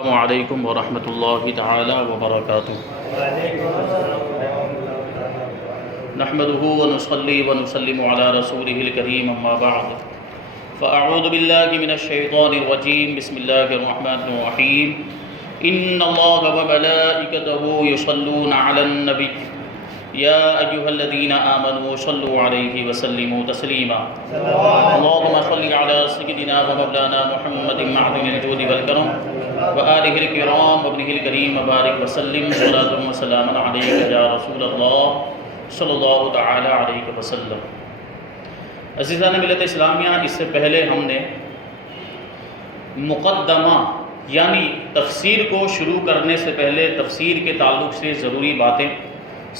السلام علیکم ورحمۃ اللہ تعالی وبرکاتہ۔ نحمده ونصلي ونسلم على رسوله الكريم اما بعد فاعوذ باللہ من الشیطان الرجیم بسم اللہ الرحمن الرحیم ان اللہ وملائکته یصلون علی النبی یا ایہا الذین آمنوا صلوا علیہ وسلموا تسلیما اللہم صل علی سیدنا ومولانا محمد معدن الجود والکرم وآلہ الکرام وابنہ الکریم وبارک وسلم صلاۃ وسلام علیک یا رسول اللہ صلی اللہ تعالی علیہ وسلم۔ عزیزان ملت اسلامیہ، اس سے پہلے ہم نے مقدمہ یعنی تفسیر کو شروع کرنے سے پہلے تفسیر کے تعلق سے ضروری باتیں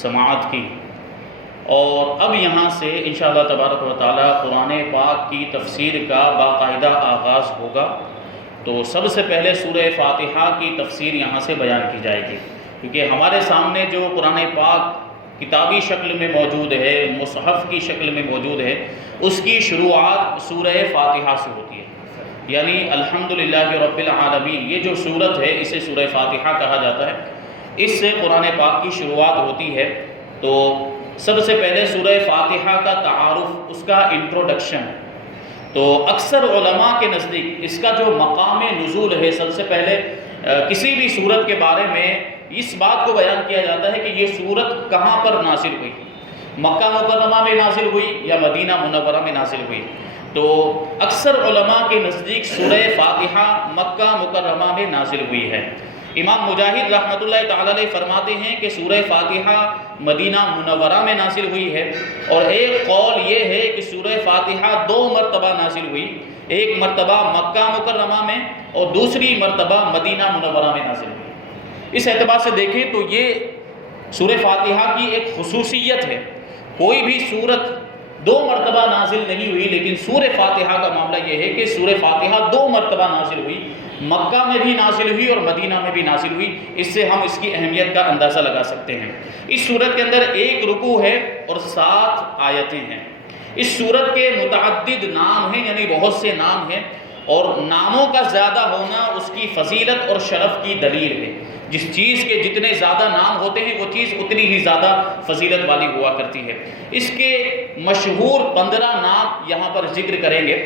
سماعت کی، اور اب یہاں سے انشاءاللہ تبارک و تعالی قرآن پاک کی تفسیر کا باقاعدہ آغاز ہوگا۔ تو سب سے پہلے سورہ فاتحہ کی تفسیر یہاں سے بیان کی جائے گی، کیونکہ ہمارے سامنے جو قرآن پاک کتابی شکل میں موجود ہے، مصحف کی شکل میں موجود ہے، اس کی شروعات سورہ فاتحہ سے ہوتی ہے، یعنی الحمدللہ رب العالمین۔ یہ جو سورت ہے اسے سورہ فاتحہ کہا جاتا ہے، اس سے قرآن پاک کی شروعات ہوتی ہے۔ تو سب سے پہلے سورہ فاتحہ کا تعارف، اس کا انٹروڈکشن، تو اکثر علماء کے نزدیک اس کا جو مقام نزول ہے، سب سے پہلے کسی بھی سورت کے بارے میں اس بات کو بیان کیا جاتا ہے کہ یہ سورت کہاں پر نازل ہوئی، مکہ مکرمہ میں نازل ہوئی یا مدینہ منورہ میں نازل ہوئی۔ تو اکثر علماء کے نزدیک سورہ فاتحہ مکہ مکرمہ میں نازل ہوئی ہے۔ امام مجاہد رحمۃ اللہ تعالی علیہ فرماتے ہیں کہ سورہ فاتحہ مدینہ منورہ میں نازل ہوئی ہے، اور ایک قول یہ ہے کہ سورہ فاتحہ 2 مرتبہ نازل ہوئی، ایک مرتبہ مکہ مکرمہ میں اور دوسری مرتبہ مدینہ منورہ میں نازل ہوئی۔ اس اعتبار سے دیکھیں تو یہ سورہ فاتحہ کی ایک خصوصیت ہے، کوئی بھی سورت 2 مرتبہ نازل نہیں ہوئی، لیکن سورہ فاتحہ کا معاملہ یہ ہے کہ سورہ فاتحہ 2 مرتبہ نازل ہوئی، مکہ میں بھی نازل ہوئی اور مدینہ میں بھی نازل ہوئی۔ اس سے ہم اس کی اہمیت کا اندازہ لگا سکتے ہیں۔ اس سورت کے اندر 1 رکوع ہے اور 7 آیتیں ہیں۔ اس سورت کے متعدد نام ہیں، یعنی بہت سے نام ہیں، اور ناموں کا زیادہ ہونا اس کی فضیلت اور شرف کی دلیل ہے۔ جس چیز کے جتنے زیادہ نام ہوتے ہیں وہ چیز اتنی ہی زیادہ فضیلت والی ہوا کرتی ہے۔ اس کے مشہور 15 نام یہاں پر ذکر کریں گے۔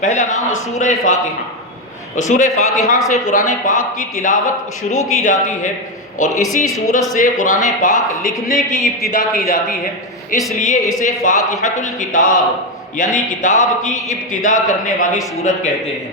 پہلا نام سورہ فاتحہ۔ سورہ فاتحہ سے قرآن پاک کی تلاوت شروع کی جاتی ہے، اور اسی سورت سے قرآن پاک لکھنے کی ابتدا کی جاتی ہے، اس لیے اسے فاتحۃ الکتاب یعنی کتاب کی ابتدا کرنے والی سورت کہتے ہیں۔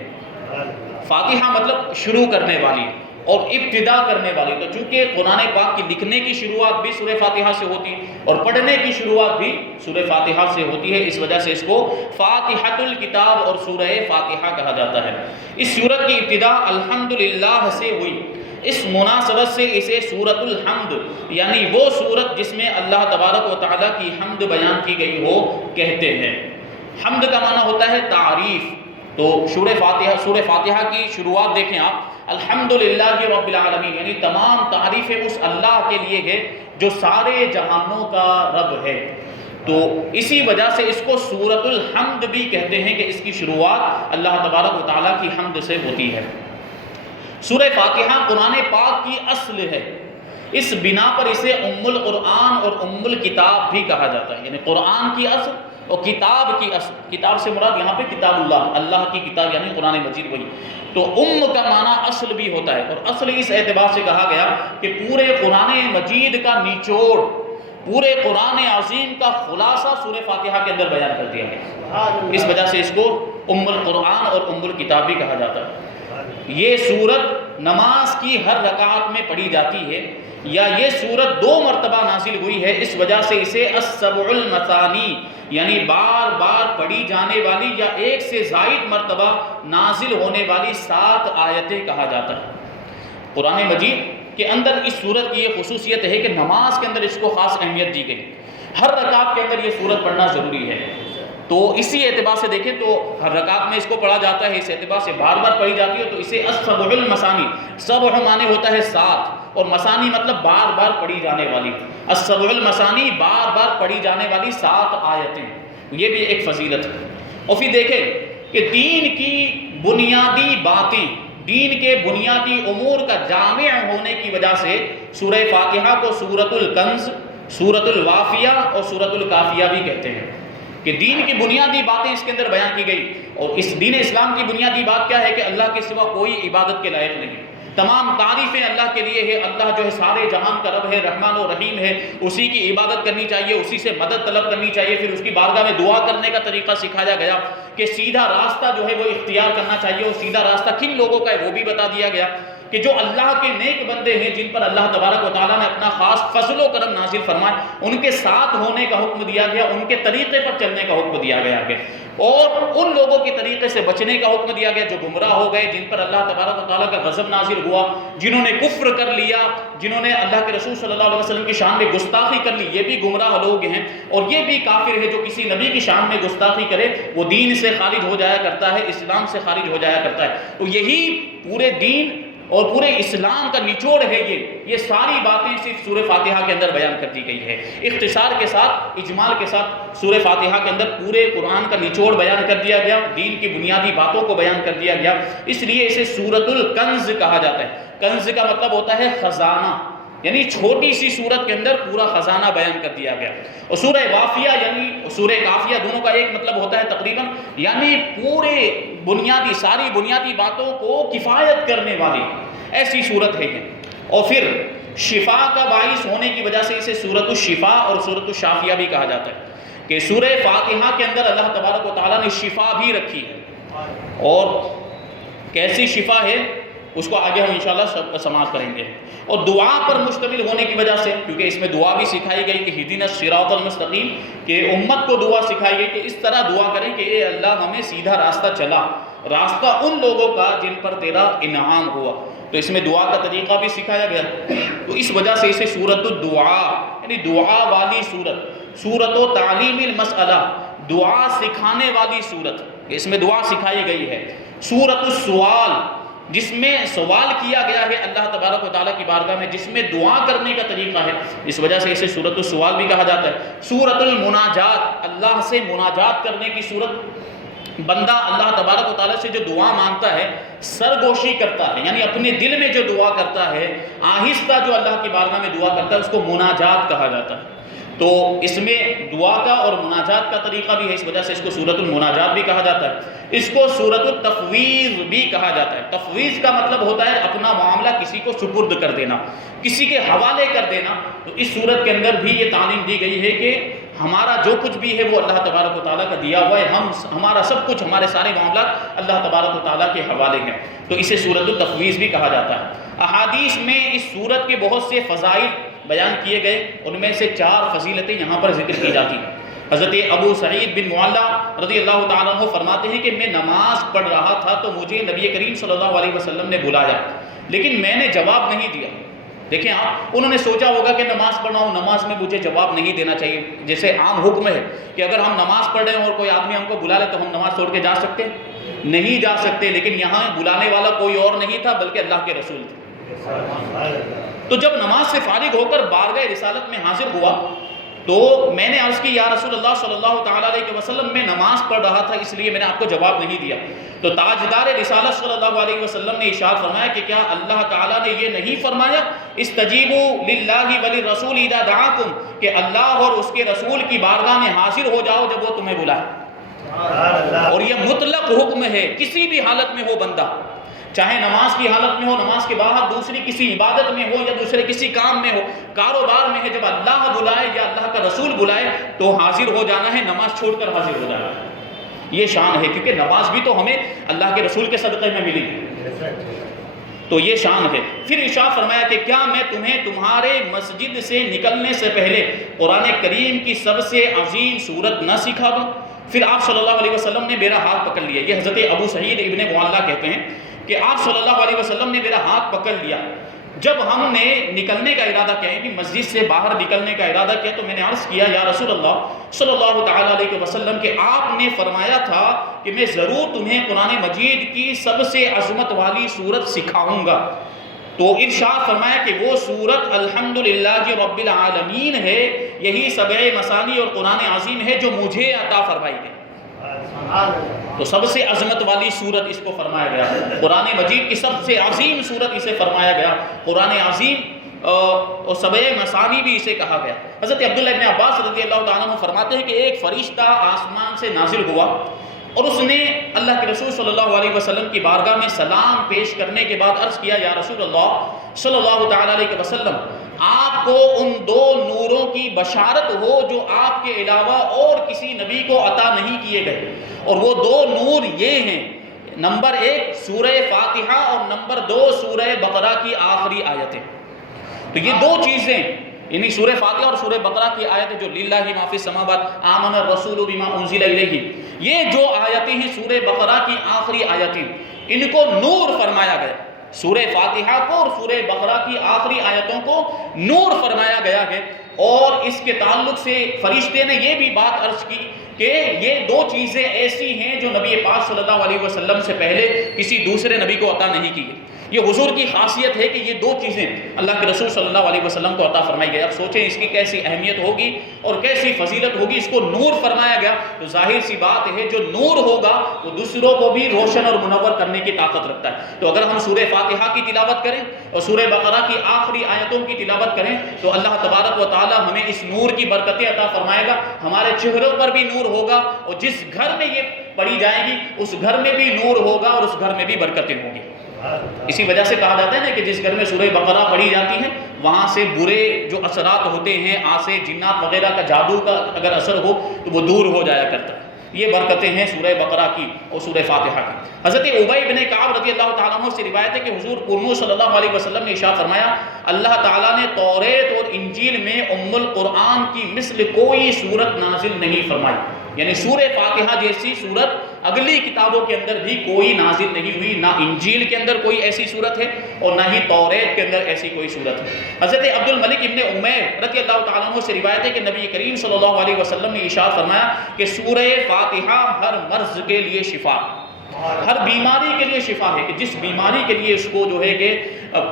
فاتحہ مطلب شروع کرنے والی اور ابتدا کرنے والی۔ تو چونکہ قرآن پاک کی لکھنے کی شروعات بھی سورہ فاتحہ سے ہوتی ہے اور پڑھنے کی شروعات بھی سورہ فاتحہ سے ہوتی ہے، اس وجہ سے اس کو فاتحۃ الکتاب اور سورہ فاتحہ کہا جاتا ہے۔ اس سورت کی ابتدا الحمدللہ سے ہوئی، اس مناسبت سے اسے سورۃ الحمد یعنی وہ سورت جس میں اللہ تبارک و تعالیٰ کی حمد بیان کی گئی ہو کہتے ہیں۔ حمد کا معنی ہوتا ہے تعریف۔ تو سورہ فاتحہ کی شروعات دیکھیں آپ، الحمدللہ رب العالمین، یعنی تمام تعریفیں اس اللہ کے لیے ہے جو سارے جہانوں کا رب ہے۔ تو اسی وجہ سے اس کو سورۃ الحمد بھی کہتے ہیں کہ اس کی شروعات اللہ تبارک و تعالیٰ کی حمد سے ہوتی ہے۔ سورہ فاتحہ قرآن پاک کی اصل ہے، اس بنا پر اسے ام القرآن اور ام الکتاب بھی کہا جاتا ہے، یعنی قرآن کی اصل اور کتاب کی اصل۔ کتاب سے مراد یہاں پہ کتاب اللہ، اللہ کی کتاب یعنی قرآن مجید وہی۔ تو کا معنی اصل بھی ہوتا ہے، اور اصل اس اعتبار سے کہا گیا کہ پورے قرآن مجید کا نچوڑ، پورے قرآن عظیم کا خلاصہ سورہ فاتحہ کے اندر بیان کر دیا گیا، اس وجہ سے اس کو ام القرآن اور ام الکتاب بھی کہا جاتا ہے۔ یہ سورت نماز کی ہر رکعت میں پڑھی جاتی ہے، یا یہ سورت 2 مرتبہ نازل ہوئی ہے، اس وجہ سے اسے السبع المثانی یعنی بار بار پڑھی جانے والی یا 1 سے زائد مرتبہ نازل ہونے والی 7 آیتیں کہا جاتا ہے۔ قرآن مجید کے اندر اس سورت کی یہ خصوصیت ہے کہ نماز کے اندر اس کو خاص اہمیت دی گئی، ہر رکعت کے اندر یہ سورت پڑھنا ضروری ہے۔ تو اسی اعتبار سے دیکھیں تو ہر رکعت میں اس کو پڑھا جاتا ہے، اس اعتبار سے بار بار پڑھی جاتی ہے، تو اسے السبع المثانی، سبع معنی ہوتا ہے 7 اور مثانی مطلب بار بار پڑھی جانے والی۔ السبع المثانی بار بار پڑھی جانے والی 7 آیتیں، یہ بھی ایک فضیلت ہے۔ اور پھر دیکھیں کہ دین کی بنیادی باتیں دین کے بنیادی امور کا جامع ہونے کی وجہ سے سورہ فاتحہ کو سورۃ الکنز، سورۃ الوافیہ اور سورۃ الکافیہ بھی کہتے ہیں، کہ دین کی بنیادی باتیں اس کے اندر بیان کی گئی۔ اور اس دین اسلام کی بنیادی بات کیا ہے کہ اللہ کے سوا کوئی عبادت کے لائق نہیں، تمام تعریفیں اللہ کے لیے ہے، اللہ جو ہے سارے جہان کا رب ہے، رحمان و رحیم ہے، اسی کی عبادت کرنی چاہیے، اسی سے مدد طلب کرنی چاہیے۔ پھر اس کی بارگاہ میں دعا کرنے کا طریقہ سکھایا گیا کہ سیدھا راستہ جو ہے وہ اختیار کرنا چاہیے، اور سیدھا راستہ کن لوگوں کا ہے وہ بھی بتا دیا گیا کہ جو اللہ کے نیک بندے ہیں، جن پر اللہ تبارک و تعالیٰ نے اپنا خاص فضل و کرم نازل فرمائے، ان کے ساتھ ہونے کا حکم دیا گیا، ان کے طریقے پر چلنے کا حکم دیا گیا ہے، اور ان لوگوں کے طریقے سے بچنے کا حکم دیا گیا جو گمراہ ہو گئے، جن پر اللہ تبارک و تعالیٰ کا غضب نازل ہوا، جنہوں نے کفر کر لیا، جنہوں نے اللہ کے رسول صلی اللہ علیہ وسلم کی شان میں گستاخی کر لی، یہ بھی گمراہ لوگ ہیں، اور یہ بھی کافر ہے۔ جو کسی نبی کی شان میں گستاخی کرے وہ دین سے خارج ہو جایا کرتا ہے، اسلام سے خارج ہو جایا کرتا ہے۔ تو یہی پورے دین اور پورے اسلام کا نچوڑ ہے، یہ ساری باتیں صرف سورہ فاتحہ کے اندر بیان کر دی گئی ہے، اختصار کے ساتھ، اجمال کے ساتھ سورہ فاتحہ کے اندر پورے قرآن کا نچوڑ بیان کر دیا گیا، دین کی بنیادی باتوں کو بیان کر دیا گیا، اس لیے اسے سورۃ الکنز کہا جاتا ہے۔ کنز کا مطلب ہوتا ہے خزانہ، یعنی چھوٹی سی سورت کے اندر پورا خزانہ بیان کر دیا گیا۔ اور سورہ وافیہ یعنی سورہ کافیہ، دونوں کا ایک مطلب ہوتا ہے تقریباً، یعنی پورے ساری بنیادی باتوں کو کفایت کرنے والی ایسی صورت ہے یہ۔ اور پھر شفا کا باعث ہونے کی وجہ سے اسے سورۃ الشفا اور سورۃ الشافیہ بھی کہا جاتا ہے، کہ سورہ فاتحہ کے اندر اللہ تبارک و تعالیٰ نے شفا بھی رکھی ہے، اور کیسی شفا ہے اس کو آگے ہم انشاءاللہ سماعت کریں گے۔ اور دعا پر مشتمل ہونے کی وجہ سے، کیونکہ اس میں دعا بھی سکھائی گئی کہ اہدنا الصراط المستقیم، کہ امت کو دعا سکھائی گئی کہ اس طرح دعا کریں کہ اے اللہ ہمیں سیدھا راستہ چلا، راستہ ان لوگوں کا جن پر تیرا انعام ہوا۔ تو اس میں دعا کا طریقہ بھی سکھایا گیا، تو اس وجہ سے اسے سورۃ الدعا یعنی دعا والی سورت، سورۃ و تعلیم المسئلہ، دعا سکھانے والی سورت، اس میں دعا سکھائی گئی ہے۔ سورۃ السوال، جس میں سوال کیا گیا ہے اللہ تبارک و تعالیٰ کی بارگاہ میں، جس میں دعا کرنے کا طریقہ ہے، اس وجہ سے اسے سورۃ السوال بھی کہا جاتا ہے۔ سورۃ المناجات، اللہ سے مناجات کرنے کی سورت، بندہ اللہ تبارک و تعالیٰ سے جو دعا مانگتا ہے، سرگوشی کرتا ہے، یعنی اپنے دل میں جو دعا کرتا ہے، آہستہ جو اللہ کی بارگاہ میں دعا کرتا ہے، اس کو مناجات کہا جاتا ہے۔ تو اس میں دعا کا اور مناجات کا طریقہ بھی ہے، اس وجہ سے اس کو سورۃ المناجات بھی کہا جاتا ہے۔ اس کو سورۃ التفویض بھی کہا جاتا ہے۔ تفویض کا مطلب ہوتا ہے اپنا معاملہ کسی کو سپرد کر دینا، کسی کے حوالے کر دینا۔ تو اس سورت کے اندر بھی یہ تعلیم دی گئی ہے کہ ہمارا جو کچھ بھی ہے وہ اللہ تبارک و تعالیٰ کا دیا ہوا ہے، ہمارا سب کچھ، ہمارے سارے معاملات اللہ تبارک و تعالیٰ کے حوالے ہیں، تو اسے سورۃ التفویض بھی کہا جاتا ہے۔ احادیث میں اس سورت کے بہت سے فضائل بیان کیے گئے، ان میں سے 4 فضیلتیں یہاں پر ذکر کی جاتی ہیں۔ حضرت ابو سعید بن معلا رضی اللہ تعالیٰ عنہ فرماتے ہیں کہ میں نماز پڑھ رہا تھا تو مجھے نبی کریم صلی اللہ علیہ وسلم نے بلایا، لیکن میں نے جواب نہیں دیا۔ دیکھیں آپ، انہوں نے سوچا ہوگا کہ نماز پڑھ رہا ہوں، نماز میں مجھے جواب نہیں دینا چاہیے، جیسے عام حکم ہے کہ اگر ہم نماز پڑھ رہے ہیں اور کوئی آدمی ہم کو بلا لے تو ہم نماز چھوڑ کے جا سکتے نہیں جا سکتے، لیکن یہاں بلانے والا کوئی اور نہیں تھا بلکہ اللہ کے رسول تھے۔ تو جب نماز سے فارغ ہو کر بارگاہ رسالت میں حاضر ہوا تو میں نے عرض کی، یا رسول اللہ صلی اللہ تعالیٰ علیہ وسلم، میں نماز پڑھ رہا تھا اس لیے میں نے آپ کو جواب نہیں دیا۔ تو تاجدار رسالت صلی اللہ علیہ وسلم نے ارشاد فرمایا کہ کیا اللہ تعالیٰ نے یہ نہیں فرمایا استجیبوا للہ وللرسول اذا دعاکم، کہ اللہ اور اس کے رسول کی بارگاہ میں حاضر ہو جاؤ جب وہ تمہیں بلائے۔ اور یہ مطلق حکم ہے، کسی بھی حالت میں ہو بندہ، چاہے نماز کی حالت میں ہو، نماز کے باہر دوسری کسی عبادت میں ہو یا دوسرے کسی کام میں ہو، کاروبار میں ہے، جب اللہ بلائے یا اللہ کا رسول بلائے تو حاضر ہو جانا ہے، نماز چھوڑ کر حاضر ہو جانا ہے۔ یہ شان ہے، کیونکہ نماز بھی تو ہمیں اللہ کے رسول کے صدقے میں ملی ہے، تو یہ شان ہے۔ پھر ارشاد فرمایا کہ کیا میں تمہیں تمہارے مسجد سے نکلنے سے پہلے قرآن کریم کی سب سے عظیم سورت نہ سکھا دوں؟ پھر آپ صلی اللہ علیہ وسلم نے میرا ہاتھ پکڑ لیا۔ یہ حضرت ابو سعید ابن معلا کہتے ہیں کہ آپ صلی اللہ علیہ وسلم نے میرا ہاتھ پکڑ لیا۔ جب ہم نے نکلنے کا ارادہ کیا، یعنی مسجد سے باہر نکلنے کا ارادہ کیا، تو میں نے عرض کیا، یا رسول اللہ صلی اللہ تعالیٰ علیہ وسلم، کہ آپ نے فرمایا تھا کہ میں ضرور تمہیں قرآن مجید کی سب سے عظمت والی سورت سکھاؤں گا۔ تو ارشاد فرمایا کہ وہ سورت الحمدللہ رب العالمین ہے، یہی 7 مثانی اور قرآن عظیم ہے جو مجھے عطا فرمائی گئی۔ تو سب سے عظمت والی صورت اس کو فرمایا گیا، قرآن مجید کی سب سے عظیم صورت اسے فرمایا گیا، قرآن عظیم اور سبع مثانی بھی اسے کہا گیا۔ حضرت عبداللہ ابن عباس رضی اللہ تعالیٰ عنہ فرماتے ہیں کہ ایک فرشتہ آسمان سے نازل ہوا اور اس نے اللہ کے رسول صلی اللہ علیہ وسلم کی بارگاہ میں سلام پیش کرنے کے بعد عرض کیا، یا رسول اللہ صلی اللہ تعالیٰ علیہ وسلم، آپ کو ان دو نوروں کی بشارت ہو جو آپ کے علاوہ اور کسی نبی کو عطا نہیں کیے گئے، اور وہ دو نور یہ ہیں، نمبر 1 سورہ فاتحہ اور نمبر 2 سورہ بقرہ کی آخری آیتیں۔ تو یہ دو چیزیں، یعنی سورہ فاتحہ اور سورہ بقرہ کی آیتیں جو للہ ما فی السماوات آمن الرسول بما انزل الیہ، یہ جو آیتیں ہیں سورہ بقرہ کی آخری آیتیں، ان کو نور فرمایا گیا، سورہ فاتحہ کو اور سورہ بقرہ کی آخری آیتوں کو نور فرمایا گیا ہے۔ اور اس کے تعلق سے فرشتے نے یہ بھی بات عرض کی کہ یہ دو چیزیں ایسی ہیں جو نبی پاک صلی اللہ علیہ وسلم سے پہلے کسی دوسرے نبی کو عطا نہیں کی گئی۔ یہ حضور کی خاصیت ہے کہ یہ دو چیزیں اللہ کے رسول صلی اللہ علیہ وسلم کو عطا فرمائی گئی۔ اب سوچیں اس کی کیسی اہمیت ہوگی اور کیسی فضیلت ہوگی، اس کو نور فرمایا گیا، تو ظاہر سی بات ہے جو نور ہوگا وہ دوسروں کو بھی روشن اور منور کرنے کی طاقت رکھتا ہے۔ تو اگر ہم سورہ فاتحہ کی تلاوت کریں اور سورہ بقرہ کی آخری آیتوں کی تلاوت کریں تو اللہ تبارک و تعالی ہمیں اس نور کی برکتیں عطا فرمائے گا، ہمارے چہروں پر بھی نور ہوگا، اور جس گھر میں یہ پڑھی جائے گی اس گھر میں بھی نور ہوگا اور اس گھر میں بھی برکتیں ہوں گی۔ اسی وجہ سے کہا جاتا ہے نا کہ جس گھر میں سورہ بقرہ پڑھی جاتی ہے وہاں سے برے جو اثرات ہوتے ہیں، آسے جنات وغیرہ کا جادو کا اگر اثر ہو تو وہ دور ہو جایا کرتا ہے۔ یہ برکتیں ہیں سورہ بقرہ کی اور سورہ فاتحہ کی۔ حضرت ابی بن کعب رضی اللہ تعالیٰ عنہ سے روایت ہے کہ حضور پرنور صلی اللہ علیہ وسلم نے ارشاد فرمایا، اللہ تعالیٰ نے توریت اور انجیل میں ام القرآن کی مثل کوئی صورت نازل نہیں فرمائی، یعنی سورہ فاتحہ جیسی صورت اگلی کتابوں کے اندر بھی کوئی نازل نہیں ہوئی، نہ انجیل کے اندر کوئی ایسی صورت ہے اور نہ ہی توریت کے اندر ایسی کوئی صورت ہے۔ حضرت عبد الملک ابن عمیر رضی اللہ تعالیٰ عنہ سے روایت ہے کہ نبی کریم صلی اللہ علیہ وسلم نے ارشاد فرمایا کہ سورہ فاتحہ ہر مرض کے لیے شفا، ہر بیماری کے لیے شفا ہے، کہ جس بیماری کے لیے اس کو جو ہے کہ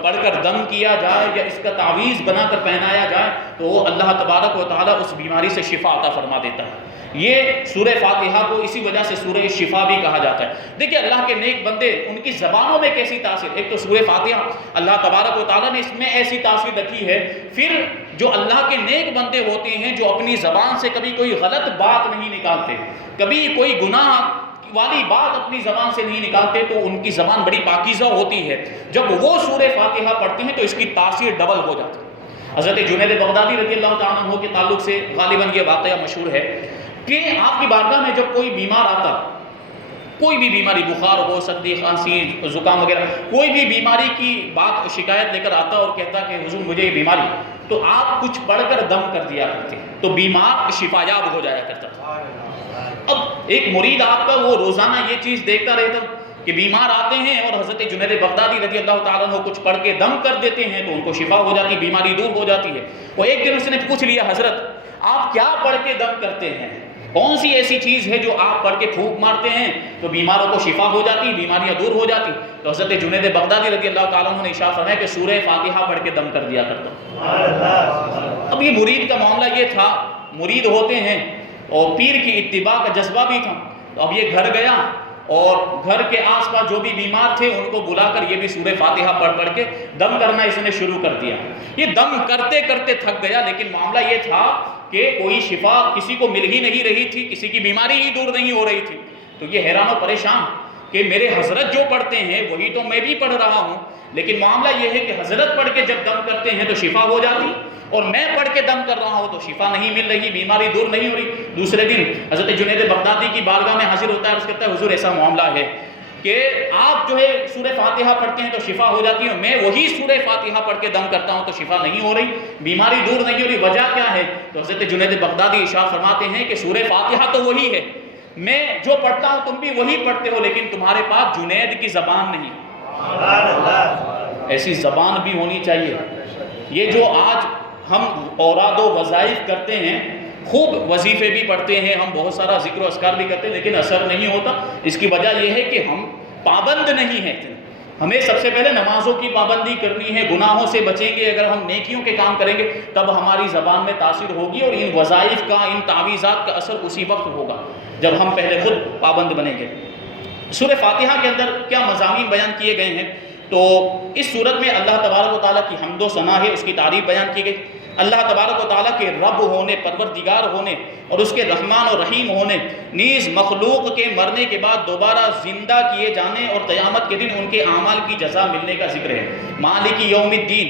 پڑھ کر دم کیا جائے یا اس کا تعویذ بنا کر پہنایا جائے تو اللہ تبارک و تعالیٰ اس بیماری سے شفا عطا فرما دیتا ہے۔ یہ سورہ فاتحہ کو اسی وجہ سے سورہ شفا بھی کہا جاتا ہے۔ دیکھیں اللہ کے نیک بندے ان کی زبانوں میں کیسی تاثیر، ایک تو سورہ فاتحہ اللہ تبارک و تعالیٰ نے اس میں ایسی تاثیر رکھی ہے، پھر جو اللہ کے نیک بندے ہوتے ہیں جو اپنی زبان سے کبھی کوئی غلط بات نہیں نکالتے، کبھی کوئی گناہ والی بات اپنی زبان سے نہیں نکالتے، تو ان کی زبان بڑی پاکیزہ ہوتی ہے، جب وہ سورہ فاتحہ پڑھتے ہیں تو اس کی تاثیر ڈبل ہو جاتی ہے۔ حضرت جنید بغدادی رضی اللہ تعالیٰ عنہ کے تعلق سے غالباً یہ واقعہ مشہور ہے کہ آپ کی بارگاہ میں جب کوئی بیمار آتا، کوئی بھی بیماری، بخار ہو، سردی، کھانسی، زکام وغیرہ، کوئی بھی بیماری کی بات شکایت لے کر آتا اور کہتا کہ حضور مجھے یہ بیماری، تو آپ کچھ پڑھ کر دم کر دیا کرتے تو بیمار شفا یاب ہو جایا کرتا تھا۔ اب ایک مرید آپ کا وہ روزانہ یہ چیز دیکھتا رہتا کہ بیمار آتے ہیں اور حضرت جنید بغدادی رضی اللہ تعالیٰ عنہ کچھ پڑھ کے دم کر دیتے ہیں تو ان کو شفا ہو جاتی، بیماری دور ہو جاتی ہے۔ اور ایک دن اس نے پوچھ لیا، حضرت آپ کیا پڑھ کے دم کرتے ہیں؟ کون سی ایسی چیز ہے جو آپ پڑھ کے پھونک مارتے ہیں تو بیماروں کو شفا ہو جاتی، بیماریاں دور ہو جاتی؟ تو حضرت جنید بغدادی رضی اللہ تعالیٰ عنہ نے ارشاد فرمایا کہ سورہ فاتحہ پڑھ کے دم کر دیا کرتا۔ اب یہ مرید کا معاملہ یہ تھا، مرید ہوتے ہیں اور پیر کی اتباع کا جذبہ بھی تھا، تو اب یہ گھر گیا اور گھر کے آس پاس جو بھی بیمار تھے ان کو بلا کر یہ بھی سورہ فاتحہ پڑھ کے دم کرنا اس نے شروع کر دیا۔ یہ دم کرتے کرتے تھک گیا، لیکن معاملہ یہ تھا کہ کوئی شفا کسی کو مل ہی نہیں رہی تھی، کسی کی بیماری ہی دور نہیں ہو رہی تھی۔ تو یہ حیران و پریشان کہ میرے حضرت جو پڑھتے ہیں وہی تو میں بھی پڑھ رہا ہوں، لیکن معاملہ یہ ہے کہ حضرت پڑھ کے جب دم کرتے ہیں تو شفا ہو جاتی، اور میں پڑھ کے دم کر رہا ہوں تو شفا نہیں مل رہی، بیماری دور نہیں ہو رہی۔ دوسرے دن حضرت جنید بغدادی کی بارگاہ میں حاضر ہوتا ہے، عرض کرتا ہے حضور ایسا معاملہ ہے کہ آپ جو ہے سورہ فاتحہ پڑھتے ہیں تو شفا ہو جاتی ہے، میں وہی سورہ فاتحہ پڑھ کے دم کرتا ہوں تو شفا نہیں ہو رہی، بیماری دور نہیں ہو رہی، وجہ کیا ہے؟ تو حضرت جنید بغدادی ارشاد فرماتے ہیں کہ سورہ فاتحہ تو وہی ہے، میں جو پڑھتا ہوں تم بھی وہی پڑھتے ہو، لیکن تمہارے پاس جنید کی زبان نہیں۔ ایسی زبان بھی ہونی چاہیے۔ یہ جو آج ہم اوراد و وظائف کرتے ہیں، خوب وظیفے بھی پڑھتے ہیں، ہم بہت سارا ذکر و اذکار بھی کرتے ہیں، لیکن اثر نہیں ہوتا۔ اس کی وجہ یہ ہے کہ ہم پابند نہیں ہیں۔ ہمیں سب سے پہلے نمازوں کی پابندی کرنی ہے، گناہوں سے بچیں گے، اگر ہم نیکیوں کے کام کریں گے تب ہماری زبان میں تاثیر ہوگی، اور ان وظائف کا، ان تعویذات کا اثر اسی وقت ہوگا جب ہم پہلے خود پابند بنیں گے۔ سورہ فاتحہ کے اندر کیا مضامین بیان کیے گئے ہیں؟ تو اس صورت میں اللہ تبارک و تعالیٰ کی حمد و ثنا ہے، اس کی تعریف بیان کی گئی۔ اللہ تبارک و تعالیٰ کے رب ہونے، پروردگار ہونے اور اس کے رحمان اور رحیم ہونے، نیز مخلوق کے مرنے کے بعد دوبارہ زندہ کیے جانے اور قیامت کے دن ان کے اعمال کی جزا ملنے کا ذکر ہے۔ مالک یوم الدین،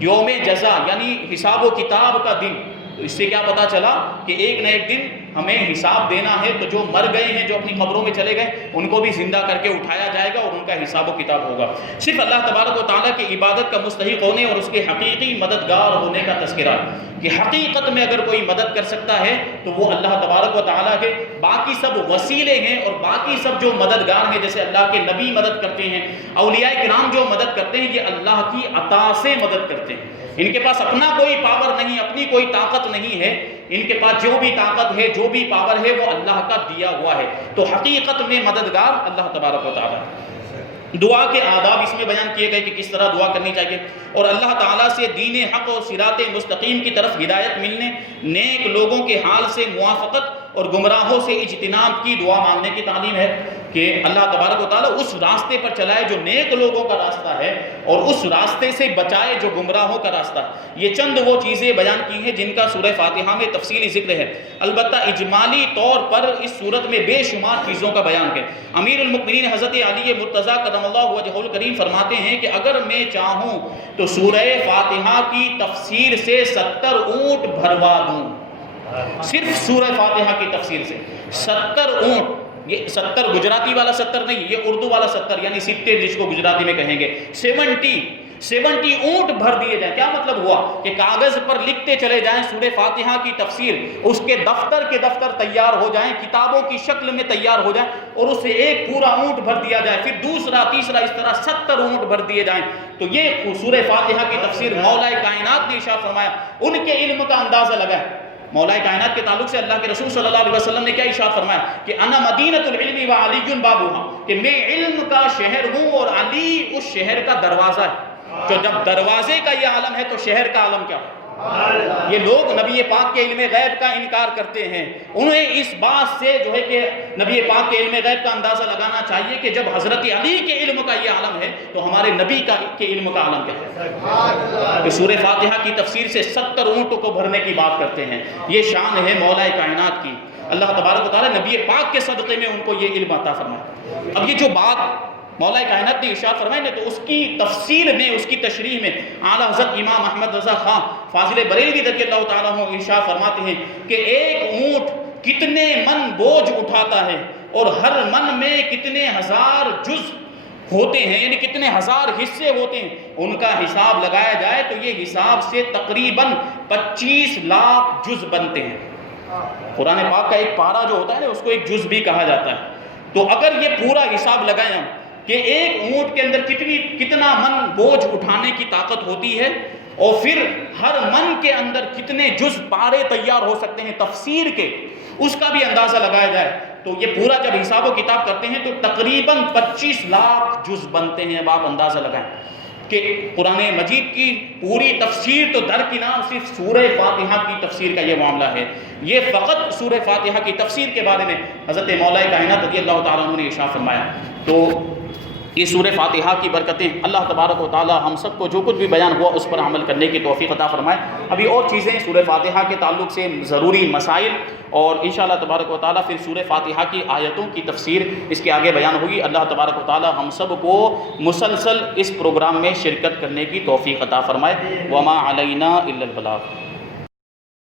یوم جزا یعنی حساب و کتاب کا دن۔ تو اس سے کیا پتہ چلا کہ ایک نہ ایک دن ہمیں حساب دینا ہے، تو جو مر گئے ہیں، جو اپنی قبروں میں چلے گئے، ان کو بھی زندہ کر کے اٹھایا جائے گا اور ان کا حساب و کتاب ہوگا۔ صرف اللہ تبارک و تعالیٰ کی عبادت کا مستحق ہونے اور اس کے حقیقی مددگار ہونے کا تذکرہ کہ حقیقت میں اگر کوئی مدد کر سکتا ہے تو وہ اللہ تبارک و تعالیٰ کے، باقی سب وسیلے ہیں اور باقی سب جو مددگار ہیں، جیسے اللہ کے نبی مدد کرتے ہیں، اولیاء کرام جو مدد کرتے ہیں، یہ اللہ کی عطا سے مدد کرتے ہیں۔ ان کے پاس اپنا کوئی پاور نہیں، اپنی کوئی طاقت نہیں ہے، ان کے پاس جو بھی طاقت ہے، جو بھی پاور ہے، وہ اللہ کا دیا ہوا ہے۔ تو حقیقت میں مددگار اللہ تبارک و تعالیٰ۔ دعا کے آداب اس میں بیان کیے گئے کہ کس طرح دعا کرنی چاہیے، اور اللہ تعالیٰ سے دین حق اور صراط مستقیم کی طرف ہدایت ملنے، نیک لوگوں کے حال سے موافقت اور گمراہوں سے اجتناب کی دعا مانگنے کی تعلیم ہے کہ اللہ تبارک و تعالیٰ اس راستے پر چلائے جو نیک لوگوں کا راستہ ہے اور اس راستے سے بچائے جو گمراہوں کا راستہ ہے۔ یہ چند وہ چیزیں بیان کی ہیں جن کا سورہ فاتحہ میں تفصیلی ذکر ہے، البتہ اجمالی طور پر اس صورت میں بے شمار چیزوں کا بیان ہے۔ امیر المؤمنین حضرت علی مرتضیٰ کرم اللہ وجہہ الکریم فرماتے ہیں کہ اگر میں چاہوں تو سورہ فاتحہ کی تفسیر سے 70 اونٹ بھروا دوں، صرف سورہ فاتحہ کی تفسیر سے 70 اونٹ۔ یہ 70 گجراتی والا 70 نہیں، یہ اردو والا 70 یعنی 70 جس کو گجراتی میں کہیں گے، 70 اونٹ بھر دیے جائیں۔ کیا مطلب ہوا کہ کاغذ پر لکھتے چلے جائیں سورہ فاتحہ کی تفسیر، اس کے دفتر کے دفتر تیار ہو جائیں، کتابوں کی شکل میں تیار ہو جائیں، اور اسے ایک پورا اونٹ بھر دیا جائے، پھر دوسرا تیسرا، اس طرح 70 اونٹ بھر دیے جائیں۔ تو یہ سورہ فاتحہ کی تفسیر مولا کائنات نے ارشاد فرمایا، ان کے علم کا اندازہ لگائیں۔ مولا کائنات کے تعلق سے اللہ کے رسول صلی اللہ علیہ وسلم نے کیا ارشاد فرمایا کہ انا مدینۃ العلم و علی بابھا، کہ میں علم کا شہر ہوں اور علی اس شہر کا دروازہ ہے۔ تو جب دروازے کا یہ عالم ہے تو شہر کا عالم کیا؟ یہ لوگ نبی پاک کے علم غیب کا انکار کرتے ہیں، انہیں اس بات سے جو ہے کہ نبی پاک کے علم غیب کا اندازہ لگانا چاہیے کہ جب حضرت علی کے علم کا یہ عالم ہے تو ہمارے نبی کے علم کا عالم کیا ہے؟ کہ سورہ فاتحہ کی تفسیر سے 70 اونٹوں کو بھرنے کی بات کرتے ہیں۔ یہ شان ہے مولا کائنات کی۔ اللہ تبارک و تعالیٰ نبی پاک کے صدقے میں ان کو یہ علم عطا فرمایا۔ اب یہ جو بات مولا کائنات نے ارشاد فرمائی نے، تو اس کی تفصیل میں، اس کی تشریح میں اعلیٰ حضرت امام احمد رضا خان فاضل بریلوی رضی اللہ تعالیٰ عنہ ارشاد فرماتے ہیں کہ ایک اونٹ کتنے من بوجھ اٹھاتا ہے اور ہر من میں کتنے ہزار جز ہوتے ہیں، یعنی کتنے ہزار حصے ہوتے ہیں، ان کا حساب لگایا جائے تو یہ حساب سے تقریباً 25 لاکھ جز بنتے ہیں۔ قرآن پاک کا ایک پارہ جو ہوتا ہے نا، اس کو ایک جز بھی کہا جاتا ہے۔ تو اگر یہ پورا حساب لگائیں ہم کہ ایک اونٹ کے اندر کتنا من بوجھ اٹھانے کی طاقت ہوتی ہے، اور پھر ہر من کے اندر کتنے جز پارے تیار ہو سکتے ہیں تفسیر کے، اس کا بھی اندازہ لگایا جائے تو یہ پورا جب حساب و کتاب کرتے ہیں تو تقریباً 25 لاکھ جز بنتے ہیں۔ اب آپ اندازہ لگائیں کہ قرآن مجید کی پوری تفسیر تو درکنار صرف سورہ فاتحہ کی تفسیر کا یہ معاملہ ہے۔ یہ فقط سورہ فاتحہ کی تفسیر کے بارے میں حضرت مولا کائنات رضی اللہ تعالیٰ عنہ نے ارشاد فرمایا۔ تو یہ سورہ فاتحہ کی برکتیں اللہ تبارک و تعالی ہم سب کو جو کچھ بھی بیان ہوا اس پر عمل کرنے کی توفیق عطا فرمائے۔ ابھی اور چیزیں سورہ فاتحہ کے تعلق سے ضروری مسائل، اور انشاءاللہ تبارک و تعالی پھر سورہ فاتحہ کی آیتوں کی تفسیر اس کے آگے بیان ہوگی۔ اللہ تبارک و تعالی ہم سب کو مسلسل اس پروگرام میں شرکت کرنے کی توفیق عطا فرمائے۔ وما علینا الا البلاغ۔